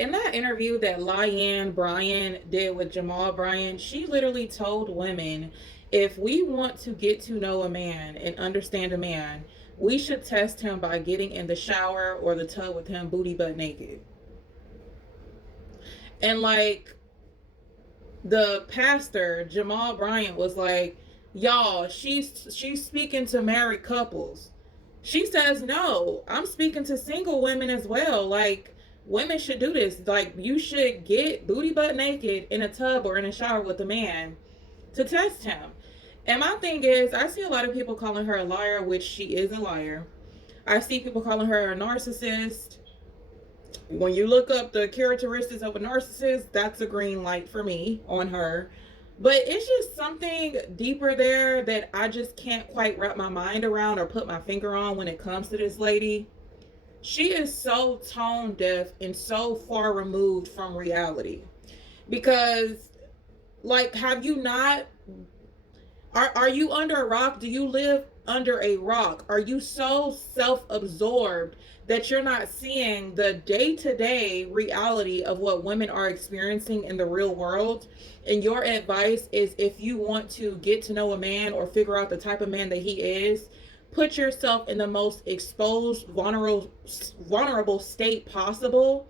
in that interview that Cheyenne Bryant did with Jamal Bryant, she literally told women, if we want to get to know a man and understand a man, we should test him by getting in the shower or the tub with him booty butt naked. And like, the pastor Jamal Bryant was like, y'all, she's speaking to married couples. She says, no, I'm speaking to single women as well. Like, women should do this. Like, you should get booty butt naked in a tub or in a shower with a man to test him. And my thing is, I see a lot of people calling her a liar, which she is a liar. I see people calling her a narcissist. When you look up the characteristics of a narcissist, that's a green light for me on her. But it's just something deeper there that I just can't quite wrap my mind around or put my finger on when it comes to this lady. She is so tone deaf and so far removed from reality. Because, like, have you not, are you under a rock? Do you live under a rock? Are you so self-absorbed that you're not seeing the day-to-day reality of what women are experiencing in the real world? And your advice is, if you want to get to know a man or figure out the type of man that he is, put yourself in the most exposed, vulnerable state possible,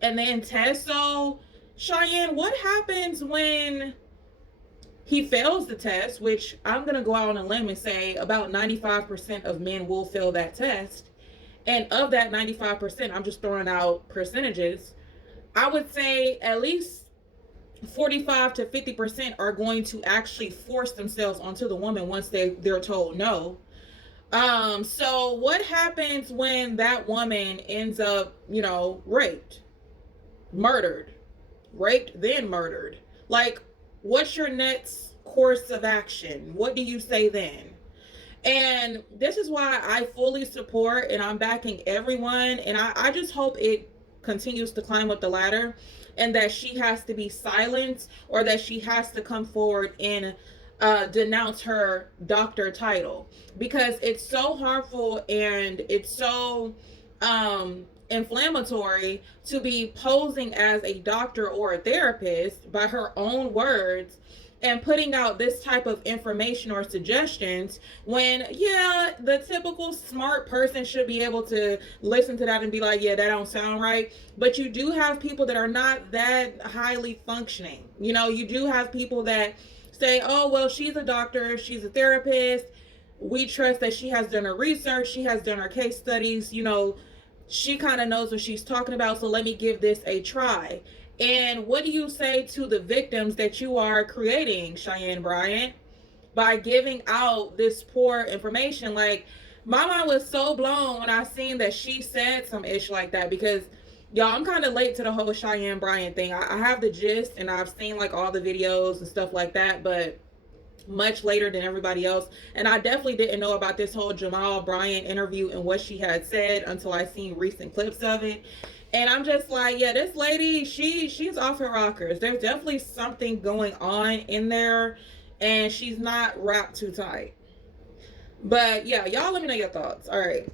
and then test. So, Cheyenne, what happens when he fails the test, which I'm going to go out on a limb and say about 95% of men will fail that test. And of that 95%, I'm just throwing out percentages. I would say at least 45 to 50% are going to actually force themselves onto the woman once they're told no. So what happens when that woman ends up, raped, murdered, raped, then murdered? Like, what's your next course of action? What do you say then? And this is why I fully support and I'm backing everyone. And I just hope it continues to climb up the ladder and that she has to be silenced or that she has to come forward and denounce her doctor title, because it's so harmful and it's so inflammatory to be posing as a doctor or a therapist by her own words and putting out this type of information or suggestions when, yeah, the typical smart person should be able to listen to that and be like, yeah, that don't sound right. But you do have people that are not that highly functioning. You do have people that say, oh, well, she's a doctor, she's a therapist, we trust that she has done her research, she has done her case studies, she kind of knows what she's talking about, so let me give this a try. And what do you say to the victims that you are creating, Cheyenne Bryant, by giving out this poor information? Like, my mind was so blown when I seen that she said some ish like that, because y'all, I'm kind of late to the whole Cheyenne Bryant thing. I have the gist and I've seen like all the videos and stuff like that, but much later than everybody else. And I definitely didn't know about this whole Jamal Bryant interview and what she had said until I seen recent clips of it. And I'm just like, yeah, this lady, she's off her rockers. There's definitely something going on in there, and she's not wrapped too tight. But yeah, y'all let me know your thoughts. All right.